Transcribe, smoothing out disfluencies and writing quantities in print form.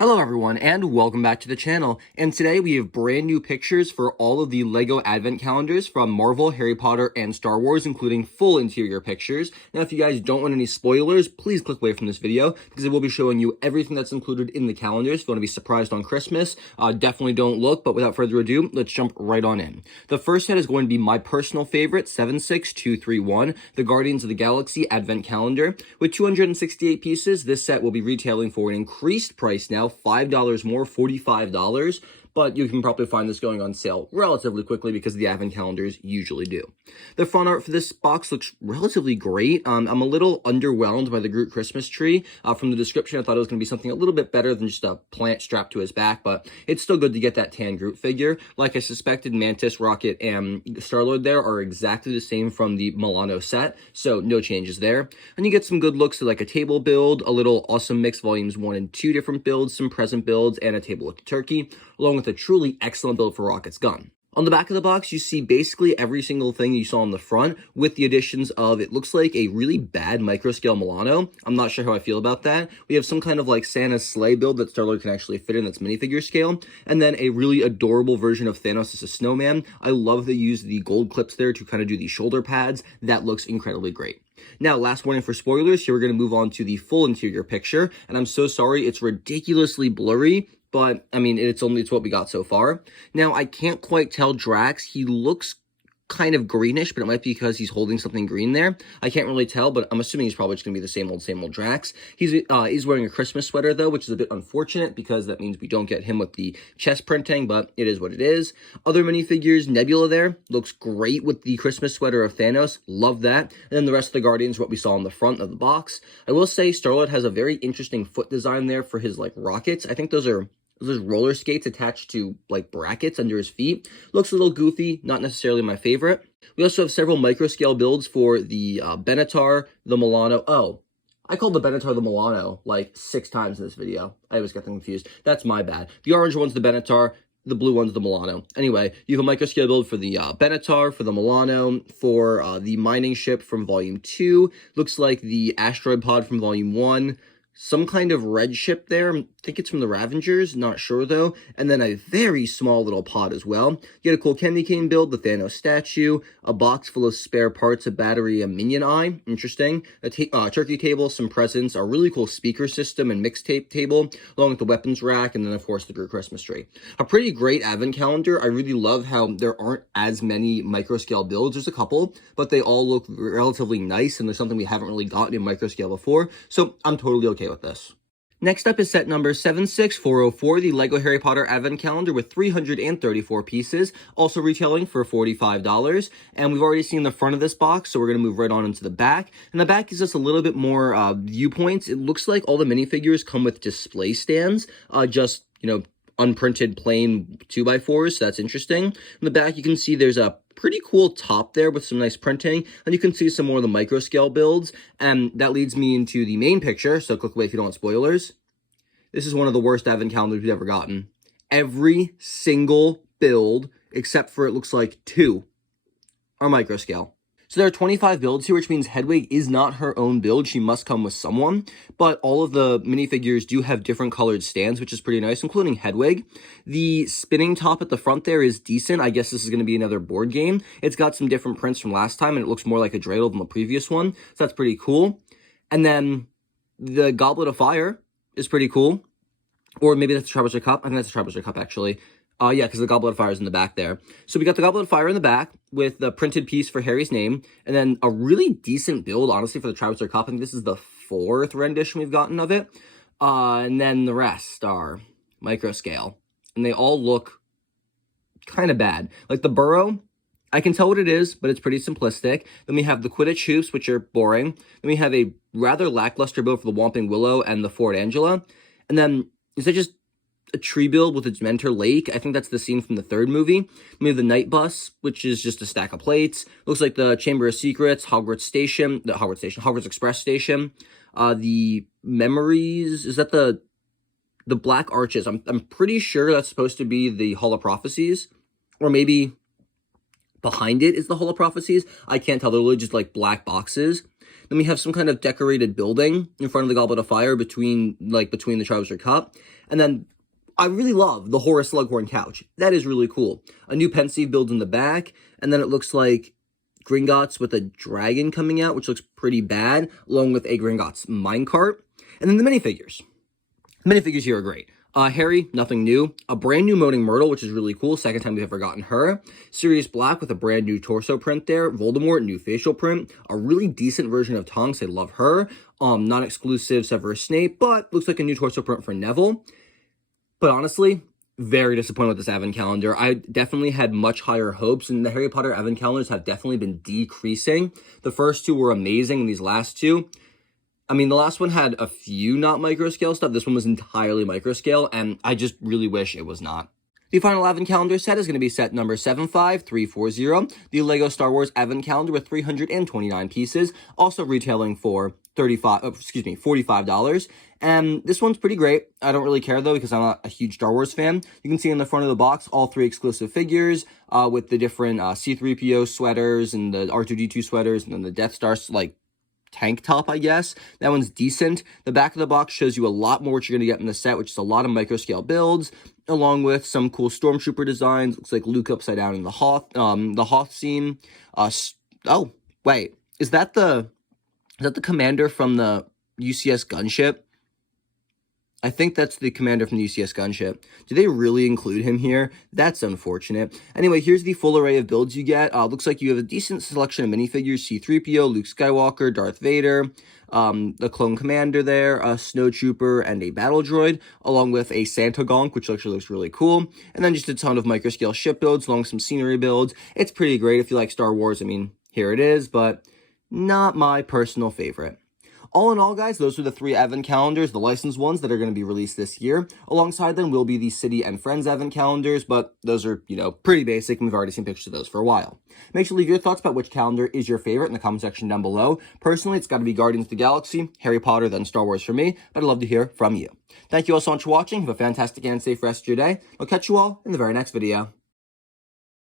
Hello everyone, and welcome back to the channel. And today we have brand new pictures for all of the LEGO advent calendars from Marvel, Harry Potter, and Star Wars, including full interior pictures. Now, if you guys don't want any spoilers, please click away from this video, because it will be showing you everything that's included in the calendars. If you want to be surprised on Christmas, definitely don't look, but without further ado, let's jump right on in. The first set is going to be my personal favorite, 76231, the Guardians of the Galaxy advent calendar. With 268 pieces, this set will be retailing for an increased price now, $5 more, $45, but you can probably find this going on sale relatively quickly because the advent calendars usually do. The front art for this box looks relatively great. I'm a little underwhelmed by the Groot Christmas tree. From the description, I thought it was going to be something a little bit better than just a plant strapped to his back, but it's still good to get that tan Groot figure. Like I suspected, Mantis, Rocket, and Starlord there are exactly the same from the Milano set, so no changes there. And you get some good looks at like a table build, a little awesome mix volumes 1 and 2 different builds, some present builds, and a table with the turkey, along with a truly excellent build for Rocket's gun. On the back of the box, you see basically every single thing you saw on the front, with the additions of, it looks like a really bad microscale Milano. I'm not sure how I feel about that. We have some kind of like Santa's sleigh build that Starlord can actually fit in that's minifigure scale, and then a really adorable version of Thanos as a snowman. I love they use the gold clips there to kind of do the shoulder pads. That looks incredibly great. Now, last warning for spoilers, here we're going to move on to the full interior picture, and I'm so sorry, it's ridiculously blurry, but, I mean, it's what we got so far. Now, I can't quite tell Drax. He looks kind of greenish, but it might be because he's holding something green there. I can't really tell, but I'm assuming he's probably just going to be the same old Drax. He's wearing a Christmas sweater, though, which is a bit unfortunate because that means we don't get him with the chest printing, but it is what it is. Other minifigures, Nebula there, looks great with the Christmas sweater of Thanos. Love that. And then the rest of the Guardians, what we saw on the front of the box. I will say Starlord has a very interesting foot design there for his, like, rockets. I think those are roller skates attached to, like, brackets under his feet. Looks a little goofy, not necessarily my favorite. We also have several micro-scale builds for the Benatar, the Milano. Oh, I called the Benatar the Milano, like, 6 times in this video. I always get them confused. That's my bad. The orange one's the Benatar, the blue one's the Milano. Anyway, you have a micro-scale build for the Benatar, for the Milano, for the mining ship from Volume 2. Looks like the asteroid pod from Volume 1. Some kind of red ship there. I think it's from the Ravengers, not sure though. And then a very small little pod as well. You get a cool candy cane build, the Thanos statue, a box full of spare parts, a battery, a minion eye, interesting, a turkey table, some presents, a really cool speaker system and mixtape table, along with the weapons rack, and then of course the Groot Christmas tree. A pretty great advent calendar. I really love how there aren't as many micro scale builds. There's a couple, but they all look relatively nice, and there's something we haven't really gotten in micro scale before, so I'm totally okay with this. Next up is set number 76404, the LEGO Harry Potter Advent Calendar with 334 pieces, also retailing for $45. And we've already seen the front of this box, so we're going to move right on into the back. And the back gives us a little bit more viewpoints. It looks like all the minifigures come with display stands, just, unprinted plain 2x4s, so that's interesting. In the back, you can see there's a pretty cool top there with some nice printing, and you can see some more of the micro scale builds, and that leads me into the main picture, so click away if you don't want spoilers. This is one of the worst advent calendars we've ever gotten. Every single build, except for it looks like 2, are micro scale. So there are 25 builds here, which means Hedwig is not her own build. She must come with someone. But all of the minifigures do have different colored stands, which is pretty nice, including Hedwig. The spinning top at the front there is decent. I guess this is going to be another board game. It's got some different prints from last time, and it looks more like a dreidel than the previous one. So that's pretty cool. And then the Goblet of Fire is pretty cool. Or maybe that's the Trebuchet Cup. I think that's the Trebuchet Cup, actually. Yeah, because the Goblet of Fire is in the back there. So we got the Goblet of Fire in the back with the printed piece for Harry's name. And then a really decent build, honestly, for the Trebuchet Cup. I think this is the 4th rendition we've gotten of it. And then the rest are micro scale. And they all look kind of bad. Like the Burrow, I can tell what it is, but it's pretty simplistic. Then we have the Quidditch hoops, which are boring. Then we have a rather lackluster build for the Whomping Willow and the Fort Angela. And then, is that just a tree build with its mentor Lake? I think that's the scene from the 3rd movie. We have the Night Bus, which is just a stack of plates. Looks like the Chamber of Secrets, Hogwarts Express Station. The Memories, is that the Black Arches? I'm pretty sure that's supposed to be the Hall of Prophecies, or maybe behind it is the Hall of Prophecies. I can't tell. They're literally just like black boxes. Then we have some kind of decorated building in front of the Goblet of Fire between the Trouser Cup. And then I really love the Horus Slughorn couch. That is really cool. A new Pensieve build in the back, and then it looks like Gringotts with a dragon coming out, which looks pretty bad, along with a Gringotts minecart. And then the minifigures. The minifigures here are great. Harry, nothing new. A brand new Moaning Myrtle, which is really cool. Second time we've ever gotten her. Sirius Black with a brand new torso print there. Voldemort, new facial print. A really decent version of Tonks. I love her. Non-exclusive Severus Snape, but looks like a new torso print for Neville. But honestly, very disappointed with this advent calendar. I definitely had much higher hopes, and the Harry Potter advent calendars have definitely been decreasing. The first two were amazing, and these last two, I mean, the last one had a few not microscale stuff. This one was entirely microscale, and I just really wish it was not. The final advent calendar set is going to be set number 75340, the LEGO Star Wars advent calendar with 329 pieces, also retailing for $45. And this one's pretty great. I don't really care, though, because I'm not a huge Star Wars fan. You can see in the front of the box all 3 exclusive figures with the different C-3PO sweaters and the R2-D2 sweaters and then the Death Star, tank top, I guess. That one's decent. The back of the box shows you a lot more what you're going to get in the set, which is a lot of microscale builds, along with some cool Stormtrooper designs. Looks like Luke upside down in the Hoth scene. Oh, wait. Is that the commander from the UCS gunship? I think that's the commander from the UCS gunship. Do they really include him here? That's unfortunate. Anyway, here's the full array of builds you get. Looks like you have a decent selection of minifigures. C-3PO, Luke Skywalker, Darth Vader, the clone commander there, a snowtrooper, and a battle droid, along with a Santa Gonk, which actually looks really cool. And then just a ton of microscale ship builds, along with some scenery builds. It's pretty great if you like Star Wars. I mean, here it is, but not my personal favorite. All in all, guys, those are the 3 advent calendars, the licensed ones that are going to be released this year. Alongside them will be the City and Friends advent calendars, but those are, pretty basic, and we've already seen pictures of those for a while. Make sure to leave your thoughts about which calendar is your favorite in the comment section down below. Personally, it's got to be Guardians of the Galaxy, Harry Potter, then Star Wars for me, but I'd love to hear from you. Thank you all so much for watching. Have a fantastic and safe rest of your day. I'll catch you all in the very next video.